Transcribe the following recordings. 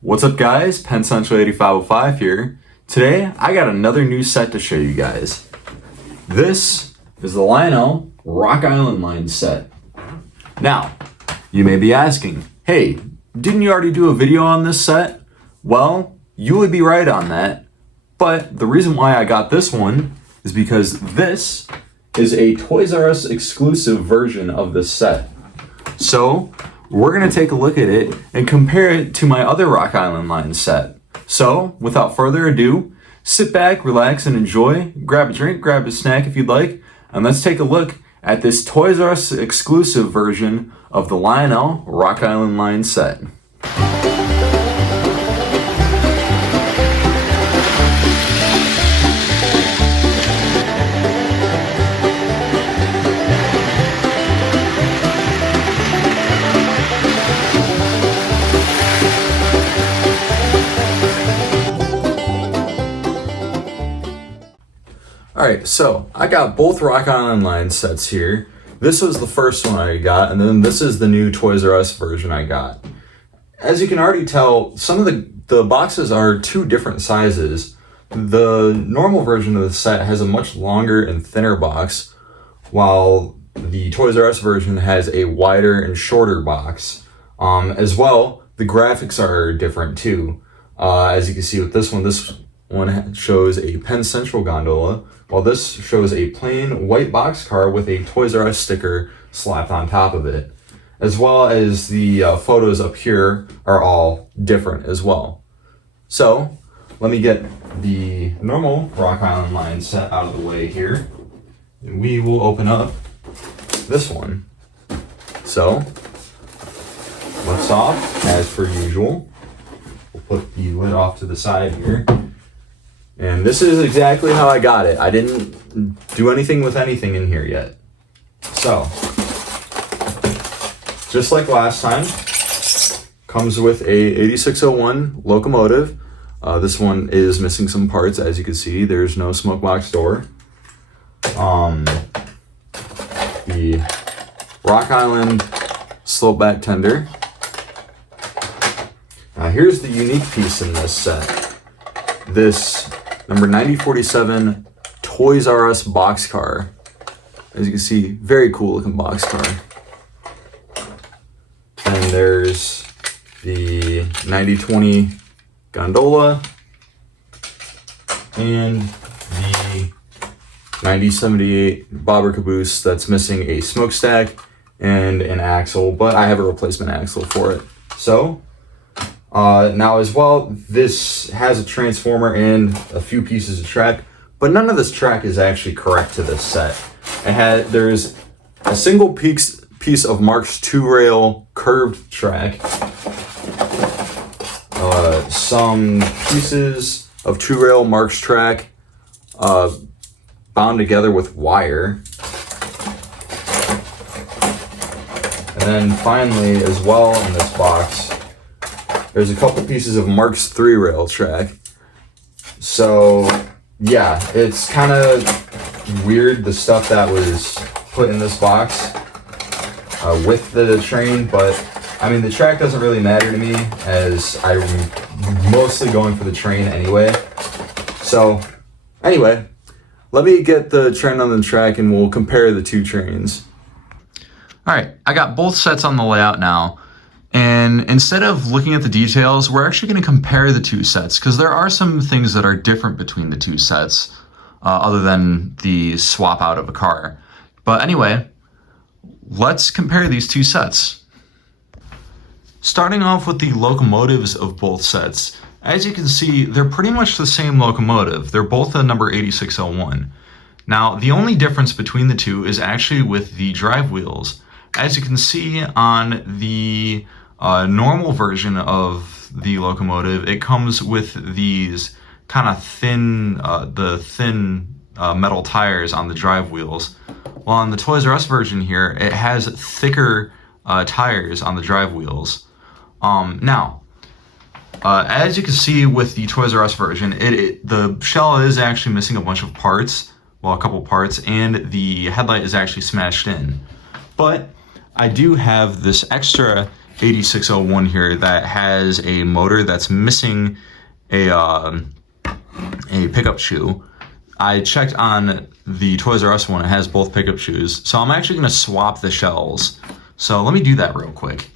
What's up guys, PennCentral8505 here. Today I got another new set to show you guys. This is the Lionel Rock Island line set. Now, you may be asking, hey, didn't you already do a video on this set? Well, you would be right on that, but the reason why I got this one is because this is a Toys R Us exclusive version of this set. So, we're going to take a look at it and compare it to my other Rock Island line set. So, without further ado, sit back, relax, and enjoy. Grab a drink, grab a snack if you'd like, and let's take a look at this Toys R Us exclusive version of the Lionel Rock Island line set. Alright, so I got both Rock Island line sets here. This was the first one I got, and then this is the new Toys R Us version I got. As you can already tell, some of the boxes are two different sizes. The normal version of the set has a much longer and thinner box, while the Toys R Us version has a wider and shorter box. As well, the graphics are different too. As you can see with this one shows a Penn Central gondola, while this shows a plain white boxcar with a Toys R Us sticker slapped on top of it. As well as the photos up here are all different as well. So, let me get the normal Rock Island line set out of the way here. And we will open up this one. So, let's off, as per usual. We'll put the lid off to the side here. And this is exactly how I got it. I didn't do anything with anything in here yet. So, just like last time, comes with a 8601 Locomotive. This one is missing some parts, as you can see. There's no smoke box door. The Rock Island slope back tender. Now here's the unique piece in this set. This number 9047 Toys R Us boxcar. As you can see, very cool looking boxcar. And there's the 9020 gondola and the 9078 bobber caboose that's missing a smokestack and an axle, but I have a replacement axle for it. So, now as well, this has a transformer and a few pieces of track, but none of this track is actually correct to this set. There's a single piece of Mark's 2-rail curved track, some pieces of 2-rail Mark's track bound together with wire, and then finally as well in this box there's a couple pieces of Mark's 3-rail track. So yeah, it's kind of weird the stuff that was put in this box with the train, but I mean the track doesn't really matter to me as I'm mostly going for the train anyway. So anyway, let me get the train on the track and we'll compare the two trains. Alright, I got both sets on the layout now. And instead of looking at the details, we're actually going to compare the two sets because there are some things that are different between the two sets other than the swap out of a car. But anyway, let's compare these two sets. Starting off with the locomotives of both sets, as you can see, they're pretty much the same locomotive. They're both the number 8601. Now, the only difference between the two is actually with the drive wheels. As you can see on the normal version of the locomotive, it comes with these kind of thin metal tires on the drive wheels. While on the Toys R Us version here, it has thicker tires on the drive wheels. Now, as you can see with the Toys R Us version, the shell is actually missing a bunch of parts, well, a couple parts, and the headlight is actually smashed in. But I do have this extra 8601 here that has a motor that's missing a pickup shoe. I checked on the Toys R Us one, it has both pickup shoes. So I'm actually gonna swap the shells. So let me do that real quick.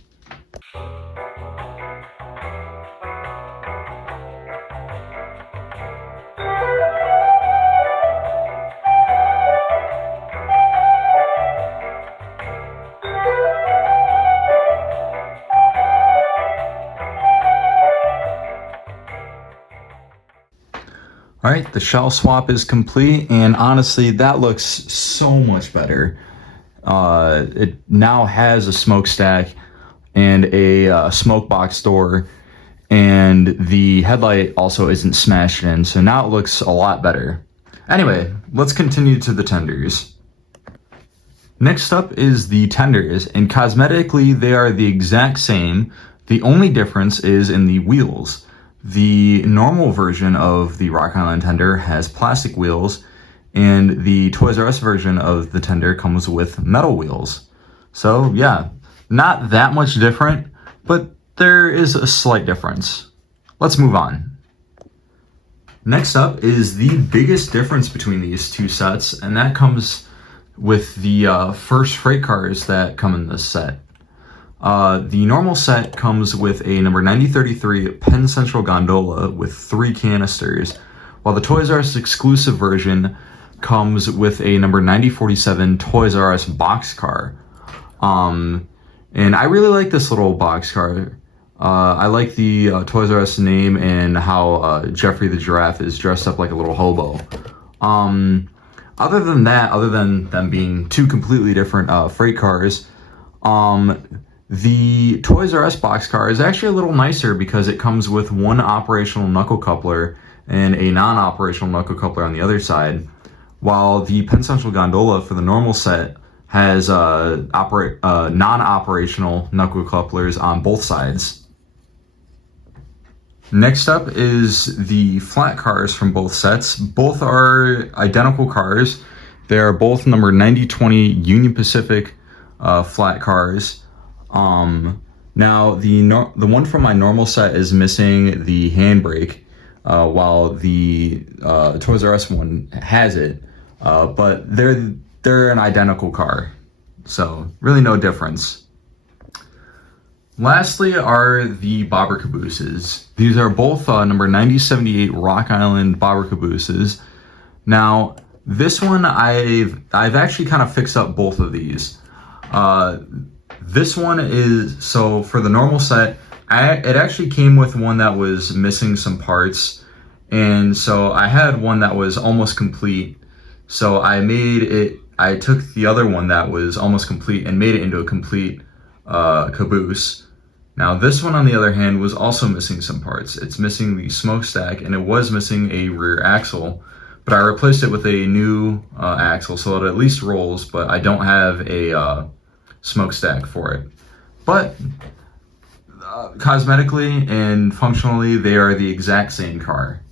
All right, the shell swap is complete, and honestly, that looks so much better. It now has a smokestack and a smoke box door, and the headlight also isn't smashed in, so now it looks a lot better. Anyway, let's continue to the tenders. Next up is the tenders, and cosmetically, they are the exact same. The only difference is in the wheels. The normal version of the Rock Island tender has plastic wheels, and the Toys R Us version of the tender comes with metal wheels. So yeah, not that much different, but there is a slight difference. Let's move on. Next up is the biggest difference between these two sets, and that comes with the first freight cars that come in this set. The normal set comes with a number 9033 Penn Central gondola with 3 canisters, while the Toys R Us exclusive version comes with a number 9047 Toys R Us boxcar. And I really like this little boxcar. I like the Toys R Us name and how Jeffrey the Giraffe is dressed up like a little hobo. Other than that, other than them being two completely different freight cars, the Toys R Us boxcar is actually a little nicer because it comes with one operational knuckle coupler and a non-operational knuckle coupler on the other side, while the Penn Central gondola for the normal set has non-operational knuckle couplers on both sides. Next up is the flat cars from both sets. Both are identical cars. They are both number 9020 Union Pacific flat cars. Now the one from my normal set is missing the handbrake, while the Toys R Us one has it. But they're an identical car, so really no difference. Lastly are the bobber cabooses. These are both number 9078 Rock Island bobber cabooses. Now this one I've actually kind of fixed up both of these. This one is, so for the normal set, it actually came with one that was missing some parts, and so I had one that was almost complete. So I took the other one that was almost complete and made it into a complete caboose. Now this one on the other hand was also missing some parts. It's missing the smokestack and it was missing a rear axle, but I replaced it with a new axle so it at least rolls, but I don't have a smokestack for it. But cosmetically and functionally, they are the exact same car.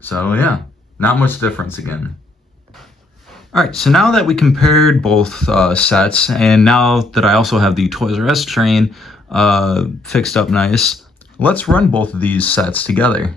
So yeah, not much difference again. All right, so now that we compared both sets, and now that I also have the Toys R Us train fixed up nice, let's run both of these sets together.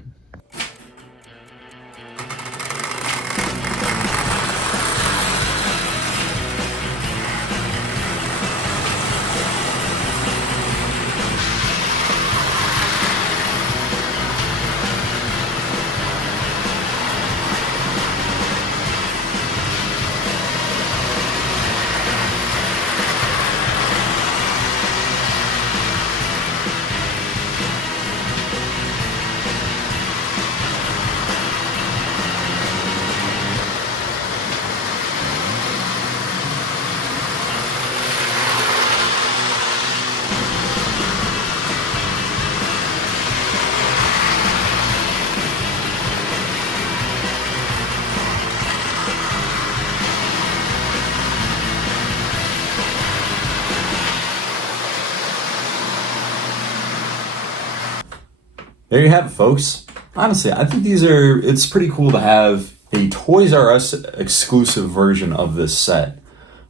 There you have it, folks. Honestly, I think it's pretty cool to have a Toys R Us exclusive version of this set.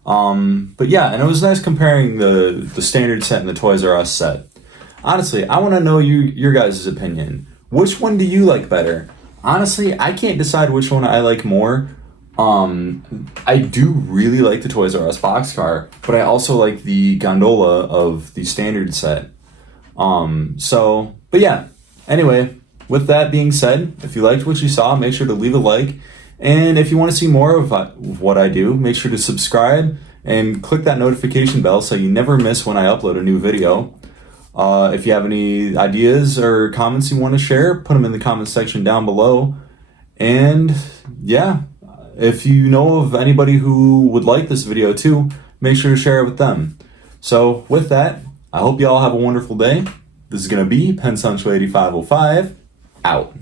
But yeah, and it was nice comparing the standard set and the Toys R Us set. Honestly, I want to know your guys' opinion. Which one do you like better? Honestly, I can't decide which one I like more. I do really like the Toys R Us boxcar, but I also like the gondola of the standard set. But yeah. Anyway, with that being said, if you liked what you saw, make sure to leave a like. And if you want to see more of what I do, make sure to subscribe and click that notification bell so you never miss when I upload a new video. If you have any ideas or comments you want to share, put them in the comments section down below. And yeah, if you know of anybody who would like this video too, make sure to share it with them. So with that, I hope you all have a wonderful day. This is going to be Penn Sancho 8505, out.